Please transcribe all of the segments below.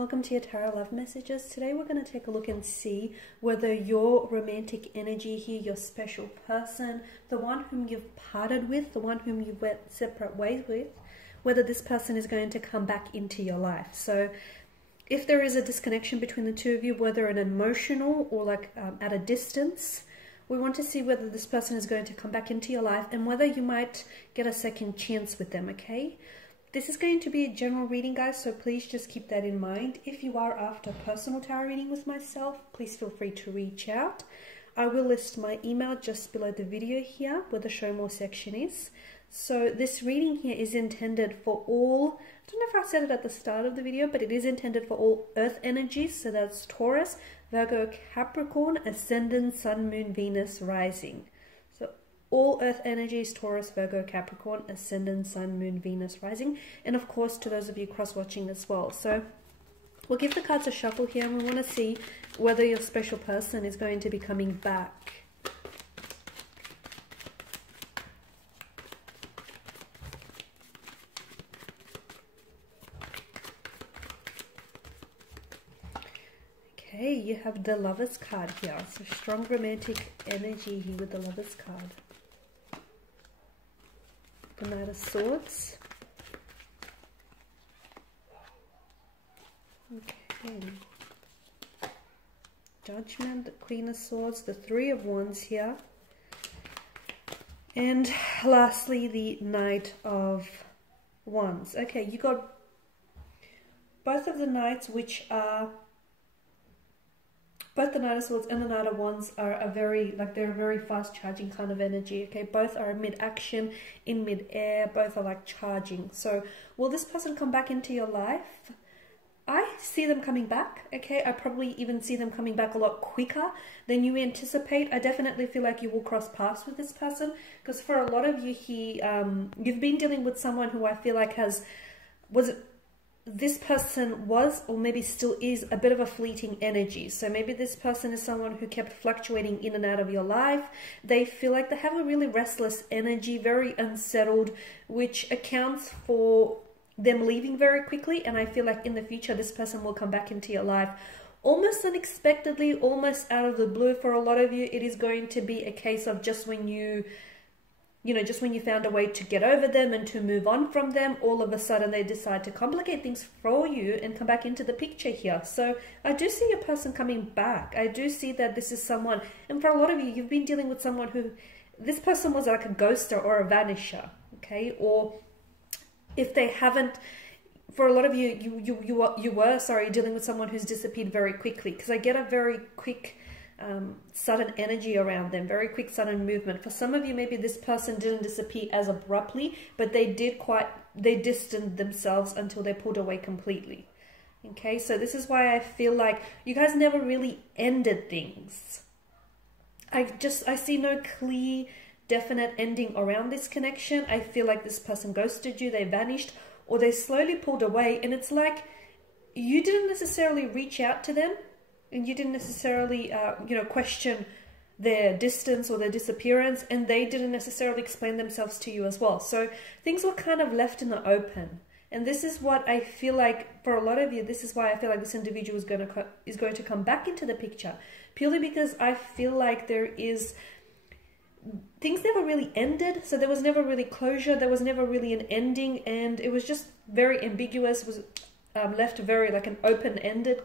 welcome to your Tarot Love Messages. Today we're going to take a look and see whether your romantic energy here, your special person, the one whom you've parted with, the one whom you went separate ways with, whether this person is going to come back into your life. So if there is a disconnection between the two of you, whether an emotional or like at a distance, we want to see whether this person is going to come back into your life and whether you might get a second chance with them, okay? This is going to be a general reading, guys, so please just keep that in mind. If you are after personal tarot reading with myself, please feel free to reach out. I will list my email just below the video here where the show more section is. So this reading here is intended for all, I don't know if I said it at the start of the video, but it is intended for all earth energies. So that's Taurus, Virgo, Capricorn, Ascendant, Sun, Moon, Venus, Rising. All earth energies, Taurus, Virgo, Capricorn, Ascendant, Sun, Moon, Venus, Rising. And of course, to those of you cross-watching as well. So we'll give the cards a shuffle here and we want to see whether your special person is going to be coming back. Okay, you have the Lovers card here. So strong romantic energy here with the Lovers card. The Knight of Swords. Okay. Judgment, the Queen of Swords, the Three of Wands here. And lastly, the Knight of Wands. Okay, you got both of the Knights, which are both the Knight of Swords and the Knight of Wands are a very, they're a very fast charging kind of energy, okay? Both are mid-action, in mid-air, both are like charging. So, will this person come back into your life? I see them coming back, okay? I probably even see them coming back a lot quicker than you anticipate. I definitely feel like you will cross paths with this person, because for a lot of you here, you've been dealing with someone who I feel like this person was, or maybe still is, a bit of a fleeting energy. So maybe this person is someone who kept fluctuating in and out of your life. They feel like they have a really restless energy, very unsettled, which accounts for them leaving very quickly. And I feel like in the future, this person will come back into your life almost unexpectedly, almost out of the blue. For a lot of you, it is going to be a case of just when you found a way to get over them and to move on from them, all of a sudden they decide to complicate things for you and come back into the picture here. So I do see a person coming back. I do see that this is someone, and for a lot of you, you've been dealing with someone who, this person was like a ghoster or a vanisher, okay? Or if they haven't, for a lot of you, you were dealing with someone who's disappeared very quickly, because I get a very quick, sudden energy around them, very quick sudden movement. For some of you, maybe this person didn't disappear as abruptly, but they distanced themselves until they pulled away completely. Okay, so this is why I feel like you guys never really ended things. I see no clear, definite ending around this connection. I feel like this person ghosted you, they vanished, or they slowly pulled away, and it's like you didn't necessarily reach out to them, and you didn't necessarily, question their distance or their disappearance, and they didn't necessarily explain themselves to you as well. So things were kind of left in the open. And this is what I feel like, for a lot of you, this is why I feel like this individual is going to come back into the picture. Purely because I feel like things never really ended, so there was never really closure, there was never really an ending, and it was just very ambiguous, was left very like an open-ended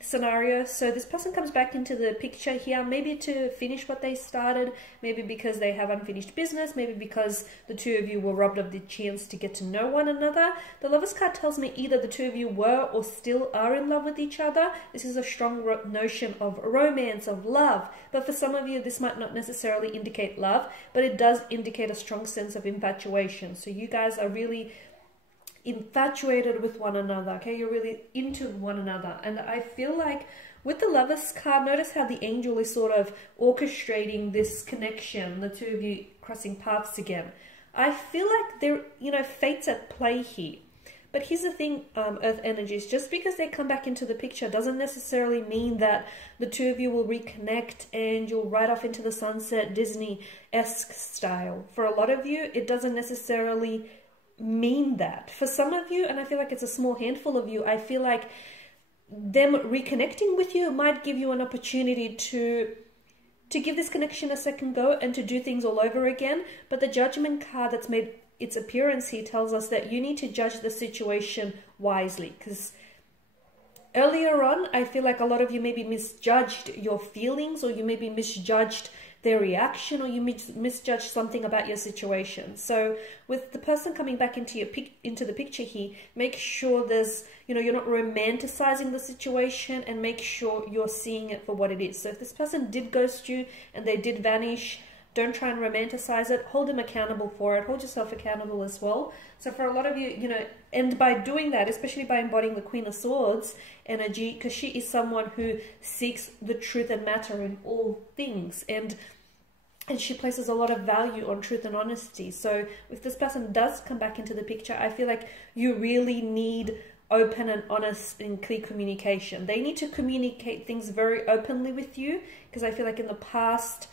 scenario. So this person comes back into the picture here, maybe to finish what they started, maybe because they have unfinished business, maybe because the two of you were robbed of the chance to get to know one another. The Lovers card tells me either the two of you were or still are in love with each other. This is a strong notion of romance, of love, but for some of you this might not necessarily indicate love, but it does indicate a strong sense of infatuation. So you guys are really infatuated with one another, okay? You're really into one another. And I feel like with the Lovers card, notice how the angel is sort of orchestrating this connection, the two of you crossing paths again. I feel like there, fate's at play here. But here's the thing, earth energies, just because they come back into the picture doesn't necessarily mean that the two of you will reconnect and you'll ride off into the sunset Disney-esque style. For a lot of you, it doesn't necessarily mean that. For some of you, and I feel like it's a small handful of you, I feel like them reconnecting with you might give you an opportunity to give this connection a second go and to do things all over again. But the Judgment card that's made its appearance here tells us that you need to judge the situation wisely, because earlier on, I feel like a lot of you maybe misjudged your feelings, or you maybe misjudged their reaction, or you misjudged something about your situation. So with the person coming back into the picture here, make sure there's, you're not romanticizing the situation, and make sure you're seeing it for what it is. So if this person did ghost you and they did vanish, don't try and romanticize it. Hold them accountable for it. Hold yourself accountable as well. So for a lot of you, and by doing that, especially by embodying the Queen of Swords energy, because she is someone who seeks the truth and matter in all things. And she places a lot of value on truth and honesty. So if this person does come back into the picture, I feel like you really need open and honest and clear communication. They need to communicate things very openly with you, because I feel like in the past,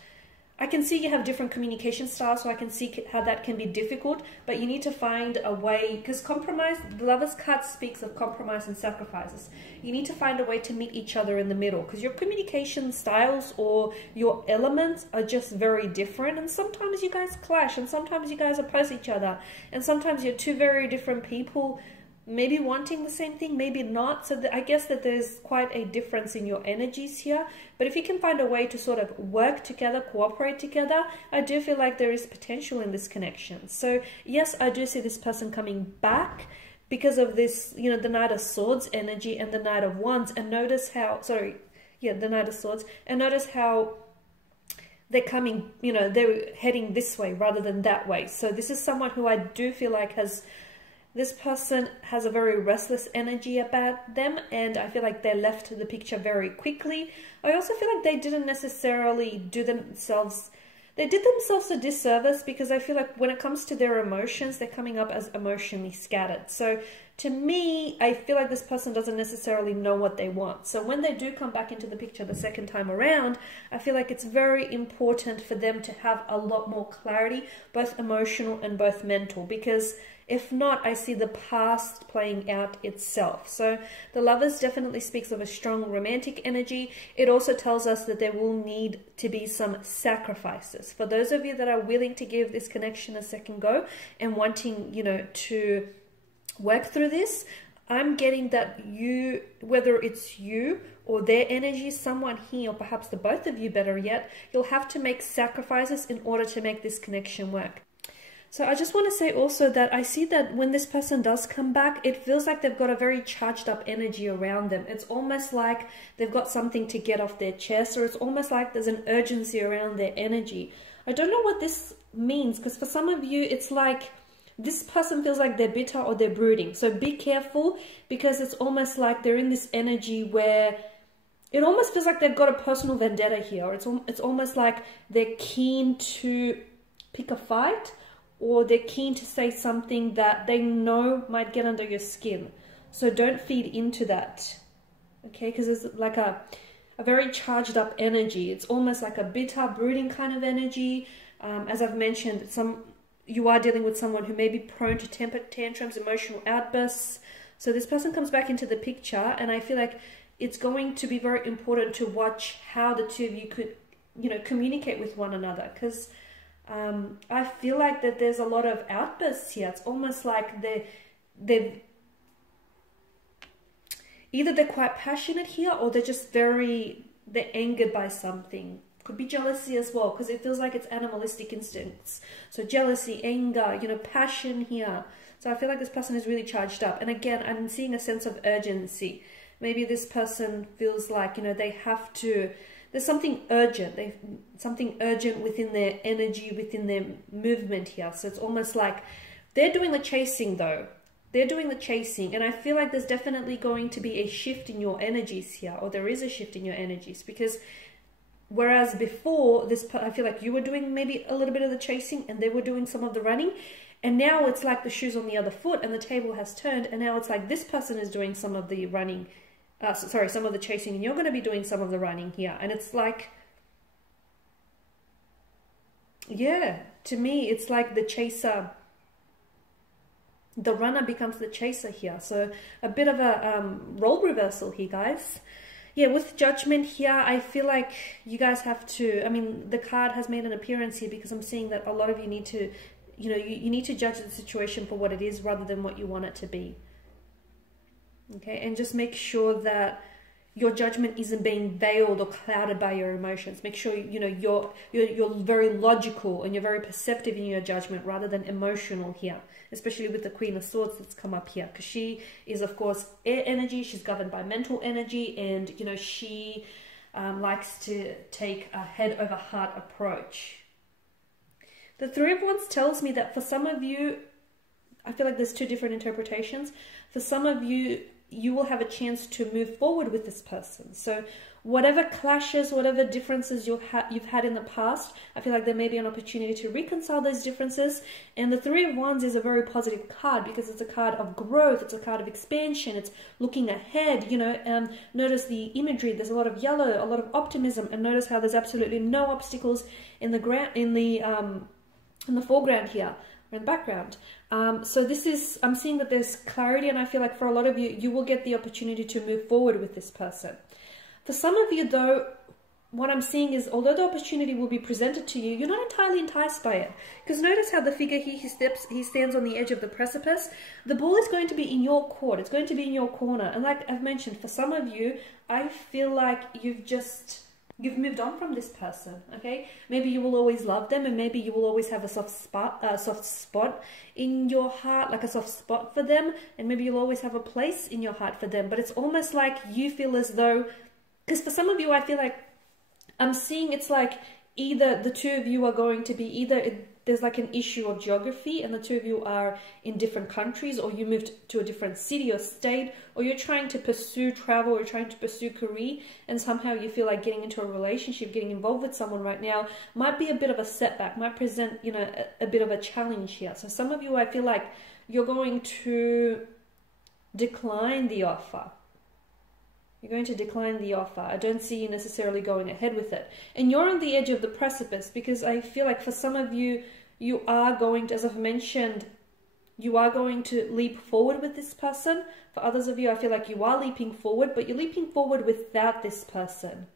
I can see you have different communication styles, so I can see how that can be difficult, but you need to find a way, because compromise, the Lover's card speaks of compromise and sacrifices. You need to find a way to meet each other in the middle, because your communication styles or your elements are just very different, and sometimes you guys clash, and sometimes you guys oppose each other, and sometimes you're two very different people, maybe wanting the same thing, maybe not. So I guess that there's quite a difference in your energies here. But if you can find a way to sort of work together, cooperate together, I do feel like there is potential in this connection. So yes, I do see this person coming back because of this, the Knight of Swords energy and the Knight of Wands. And notice how, the Knight of Swords, and notice how they're coming, they're heading this way rather than that way. So this is someone who I do feel like this person has a very restless energy about them, and I feel like they left the picture very quickly. I also feel like they didn't necessarily did themselves a disservice, because I feel like when it comes to their emotions, they're coming up as emotionally scattered. So to me, I feel like this person doesn't necessarily know what they want. So when they do come back into the picture the second time around, I feel like it's very important for them to have a lot more clarity, both emotional and both mental, because if not, I see the past playing out itself. So the Lovers definitely speaks of a strong romantic energy. It also tells us that there will need to be some sacrifices. For those of you that are willing to give this connection a second go and wanting, to work through this, I'm getting that you, whether it's you or their energy, someone here, or perhaps the both of you, better yet, you'll have to make sacrifices in order to make this connection work. So I just want to say also that I see that when this person does come back, it feels like they've got a very charged up energy around them. It's almost like they've got something to get off their chest, or it's almost like there's an urgency around their energy. I don't know what this means, because for some of you, it's like this person feels like they're bitter or they're brooding. So be careful, because it's almost like they're in this energy where it almost feels like they've got a personal vendetta here. Or it's almost like they're keen to pick a fight, or they're keen to say something that they know might get under your skin. So don't feed into that, okay? Because it's like a very charged up energy. It's almost like a bitter, brooding kind of energy. As I've mentioned, you are dealing with someone who may be prone to temper tantrums, emotional outbursts. So this person comes back into the picture, and I feel like it's going to be very important to watch how the two of you could, communicate with one another, because I feel like that there's a lot of outbursts here. It's almost like they're either they're quite passionate here, or they're just they're angered by something. Could be jealousy as well, because it feels like it's animalistic instincts. So jealousy, anger, passion here. So I feel like this person is really charged up. And again, I'm seeing a sense of urgency. Maybe this person feels like, they have to, there's something urgent. Something urgent within their energy, within their movement here. So it's almost like they're doing the chasing though. They're doing the chasing. And I feel like there's definitely going to be a shift in your energies here, or there is a shift in your energies, because whereas before this, I feel like you were doing maybe a little bit of the chasing and they were doing some of the running. And now it's like the shoe's on the other foot and the table has turned. And now it's like this person is doing some of the running, some of the chasing, and you're going to be doing some of the running here. And it's like, yeah, to me, it's like the chaser the runner becomes the chaser here. So a bit of a role reversal here, guys. Yeah, with Judgment here, I feel like you guys have to, I mean, the card has made an appearance here because I'm seeing that a lot of you need to, you know, you need to judge the situation for what it is rather than what you want it to be. Okay, and just make sure that your judgment isn't being veiled or clouded by your emotions. Make sure, you know, you're very logical and you're very perceptive in your judgment rather than emotional here, especially with the Queen of Swords that's come up here, because she is, of course, air energy. She's governed by mental energy, and, you know, she likes to take a head over heart approach. The Three of Wands tells me that for some of you, I feel like there's two different interpretations. For some of you, you will have a chance to move forward with this person. So whatever clashes, whatever differences you've had in the past, I feel like there may be an opportunity to reconcile those differences. And the Three of Wands is a very positive card because it's a card of growth. It's a card of expansion. It's looking ahead, you know. Notice the imagery. There's a lot of yellow, a lot of optimism, and notice how there's absolutely no obstacles in the foreground here, or in the background. So this is, I'm seeing that there's clarity, and I feel like for a lot of you, you will get the opportunity to move forward with this person. For some of you though, what I'm seeing is, although the opportunity will be presented to you, you're not entirely enticed by it. Because notice how the figure here, he stands on the edge of the precipice. The ball is going to be in your court. It's going to be in your corner. And like I've mentioned, for some of you, I feel like you've moved on from this person, okay? Maybe you will always love them, and maybe you will always have a soft spot in your heart, like a soft spot for them, and maybe you'll always have a place in your heart for them. But it's almost like you feel as though, because for some of you, I feel like I'm seeing it's like either the two of you are going to be there's like an issue of geography and the two of you are in different countries, or you moved to a different city or state, or you're trying to pursue travel, or you're trying to pursue career, and somehow you feel like getting into a relationship, getting involved with someone right now might be a bit of a setback, might present, you know, a bit of a challenge here. So some of you, I feel like you're going to decline the offer. You're going to decline the offer. I don't see you necessarily going ahead with it. And you're on the edge of the precipice because I feel like for some of you, you are going to, as I've mentioned, you are going to leap forward with this person. For others of you, I feel like you are leaping forward, but you're leaping forward without this person.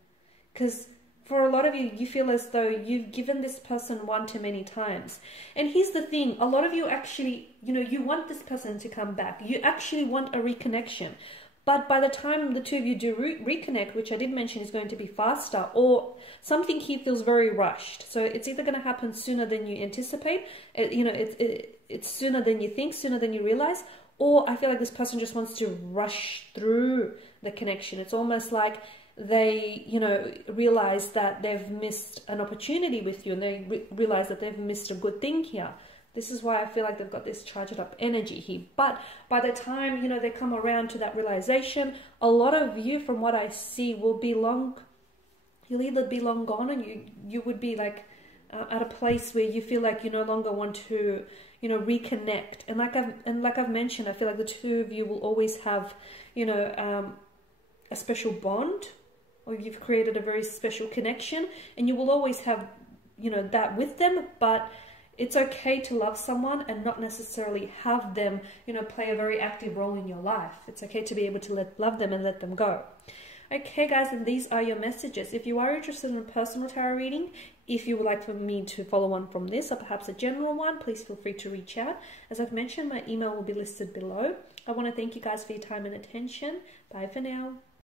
Because for a lot of you, you feel as though you've given this person one too many times. And here's the thing, a lot of you actually, you know, you want this person to come back. You actually want a reconnection. But by the time the two of you do reconnect, which I did mention is going to be faster, or something here feels very rushed. So it's either going to happen sooner than you anticipate, it's sooner than you think, sooner than you realize, or I feel like this person just wants to rush through the connection. It's almost like they, you know, realize that they've missed an opportunity with you, and they realize that they've missed a good thing here. This is why I feel like they've got this charged up energy here. But by the time, you know, they come around to that realization, a lot of you, from what I see, will be you'll either be long gone, and you would be like at a place where you feel like you no longer want to, you know, reconnect. And like I've mentioned, I feel like the two of you will always have, you know, a special bond, or you've created a very special connection, and you will always have, you know, that with them. But it's okay to love someone and not necessarily have them, you know, play a very active role in your life. It's okay to be able to love them and let them go. Okay, guys, and these are your messages. If you are interested in a personal tarot reading, if you would like for me to follow on from this, or perhaps a general one, please feel free to reach out. As I've mentioned, my email will be listed below. I want to thank you guys for your time and attention. Bye for now.